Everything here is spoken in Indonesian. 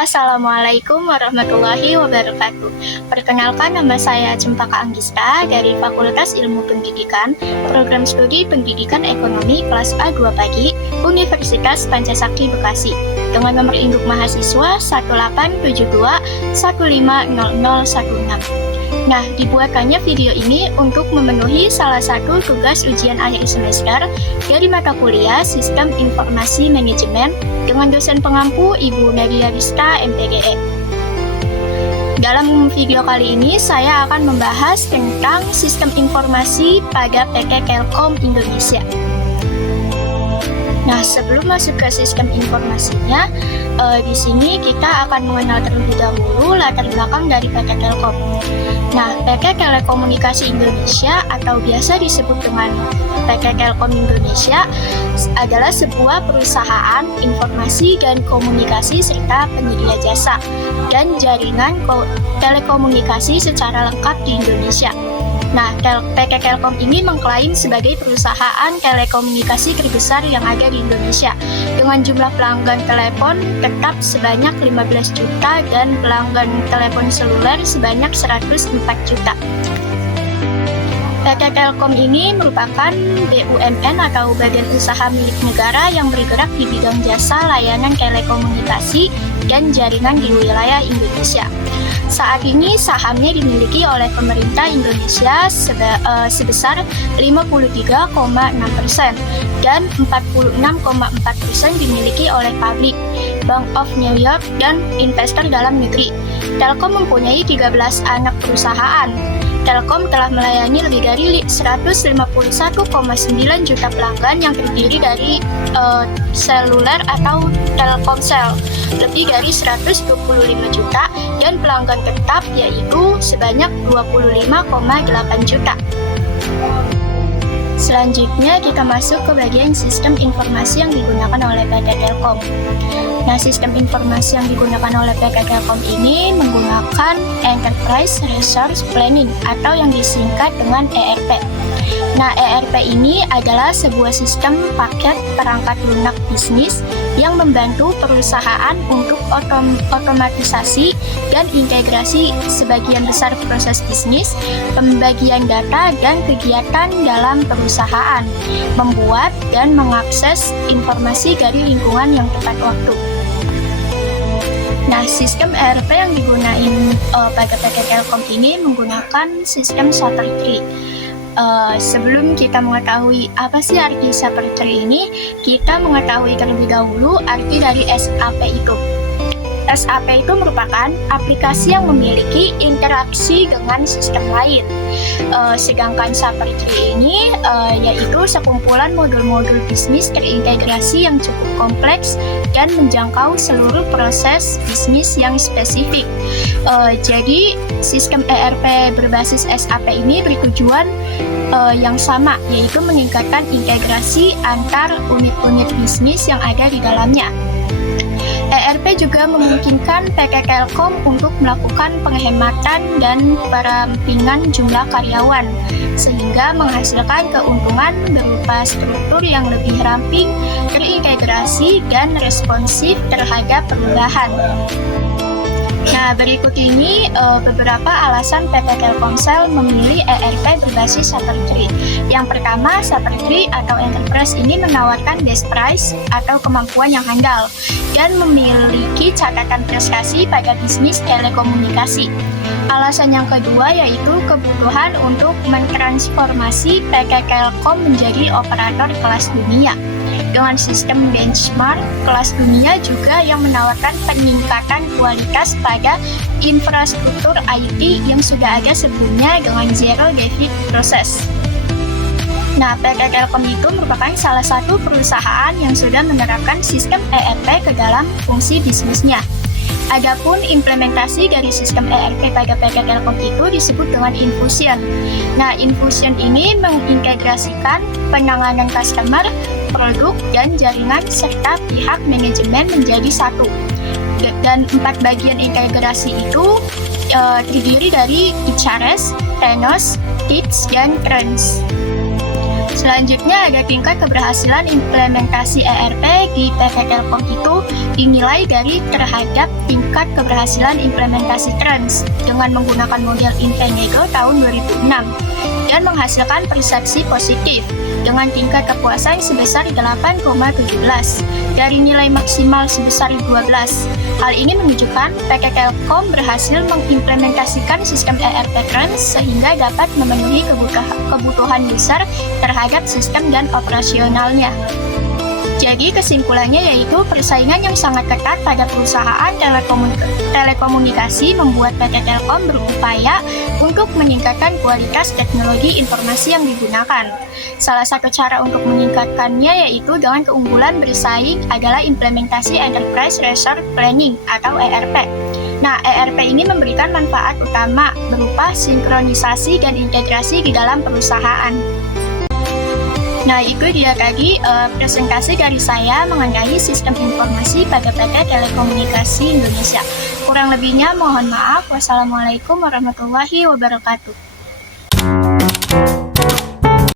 Assalamualaikum warahmatullahi wabarakatuh. Perkenalkan, nama saya Cempaka Anggista dari Fakultas Ilmu Pendidikan, Program Studi Pendidikan Ekonomi kelas A2 Pagi, Universitas Pancasakti Bekasi, dengan nomor induk mahasiswa 1872150016. Nah, dibuatkannya video ini untuk memenuhi salah satu tugas ujian akhir semester dari mata kuliah Sistem Informasi Manajemen dengan dosen pengampu Ibu Nadia Rizka, MPGE. Dalam video kali ini, saya akan membahas tentang sistem informasi pada PT Telkom Indonesia. Nah, sebelum masuk ke sistem informasinya, di sini kita akan mengenal terlebih dahulu latar belakang dari PT Telkom. Nah, PT Telekomunikasi Indonesia atau biasa disebut dengan PT Telkom Indonesia adalah sebuah perusahaan informasi dan komunikasi serta penyedia jasa dan jaringan telekomunikasi secara lengkap di Indonesia. Nah, PT Telkom ini mengklaim sebagai perusahaan telekomunikasi terbesar yang ada di Indonesia dengan jumlah pelanggan telepon tetap sebanyak 15 juta dan pelanggan telepon seluler sebanyak 104 juta. PT Telkom ini merupakan BUMN atau badan usaha milik negara yang bergerak di bidang jasa layanan telekomunikasi dan jaringan di wilayah Indonesia. Saat ini sahamnya dimiliki oleh pemerintah Indonesia sebesar 53,6% dan 46,4% dimiliki oleh publik, Bank of New York, dan investor dalam negeri. Telkom mempunyai 13 anak perusahaan. Telkom telah melayani lebih dari 151,9 juta pelanggan yang terdiri dari seluler atau Telkomsel, lebih dari 125 juta, dan pelanggan tetap yaitu sebanyak 25,8 juta. Selanjutnya kita masuk ke bagian sistem informasi yang digunakan oleh PT Telkom. Nah, sistem informasi yang digunakan oleh PT Telkom ini menggunakan Enterprise Resource Planning atau yang disingkat dengan ERP. Nah, ERP ini adalah sebuah sistem paket perangkat lunak bisnis yang membantu perusahaan untuk otomatisasi dan integrasi sebagian besar proses bisnis, pembagian data, dan kegiatan dalam perusahaan, membuat dan mengakses informasi dari lingkungan yang tepat waktu. Nah, sistem ERP yang digunakan pada PT Telkom ini menggunakan sistem Sapper Tree. Sebelum kita mengetahui apa sih arti Sapper Tree ini, kita mengetahui terlebih dahulu arti dari SAP itu. SAP itu merupakan aplikasi yang memiliki interaksi dengan sistem lain. Sedangkan Sapper Tree ini yaitu sekumpulan modul-modul bisnis terintegrasi yang cukup kompleks dan menjangkau seluruh proses bisnis yang spesifik. Jadi sistem ERP berbasis SAP ini bertujuan yang sama, yaitu meningkatkan integrasi antar unit-unit bisnis yang ada di dalamnya. ERP juga memungkinkan PT Telkom untuk melakukan penghematan dan perampingan jumlah karyawan, sehingga menghasilkan keuntungan berupa struktur yang lebih ramping, terintegrasi, dan responsif terhadap perubahan. Nah, berikut ini beberapa alasan PT Telkomsel memilih ERP berbasis Sapper Tree. Yang pertama, Sapper Tree atau Enterprise ini menawarkan best price atau kemampuan yang handal dan memiliki catatan prestasi pada bisnis telekomunikasi. Alasan yang kedua yaitu kebutuhan untuk mentransformasi PT Telkom menjadi operator kelas dunia. Dengan sistem benchmark kelas dunia juga yang menawarkan peningkatan kualitas pada infrastruktur IT yang sudah ada sebelumnya dengan zero defect process. Nah, PT Telkom itu merupakan salah satu perusahaan yang sudah menerapkan sistem ERP ke dalam fungsi bisnisnya. Adapun implementasi dari sistem ERP pada PT Telkom itu disebut dengan Infusion. Nah, Infusion ini mengintegrasikan penanganan customer, produk, dan jaringan serta pihak manajemen menjadi satu. Dan 4 bagian integrasi itu terdiri dari HRS, Tenos, Tips, dan Trends. Selanjutnya ada tingkat keberhasilan implementasi ERP di PT Telkom itu dinilai dari terhadap tingkat keberhasilan implementasi Trans dengan menggunakan model Invenego tahun 2006 dan menghasilkan persepsi positif dengan tingkat kepuasan sebesar 8,17 dari nilai maksimal sebesar 12. Hal ini menunjukkan PT Telkom berhasil mengimplementasikan sistem ERP Trans sehingga dapat memenuhi kebutuhan user terhadap sistem dan operasionalnya. Jadi kesimpulannya yaitu persaingan yang sangat ketat pada perusahaan telekomunikasi membuat PT Telkom berupaya untuk meningkatkan kualitas teknologi informasi yang digunakan. Salah satu cara untuk meningkatkannya yaitu dengan keunggulan bersaing adalah implementasi Enterprise Resource Planning atau ERP. Nah, ERP ini memberikan manfaat utama berupa sinkronisasi dan integrasi di dalam perusahaan. Nah, itu dia tadi presentasi dari saya mengenai sistem informasi pada PT Telekomunikasi Indonesia. Kurang lebihnya mohon maaf. Wassalamualaikum warahmatullahi wabarakatuh.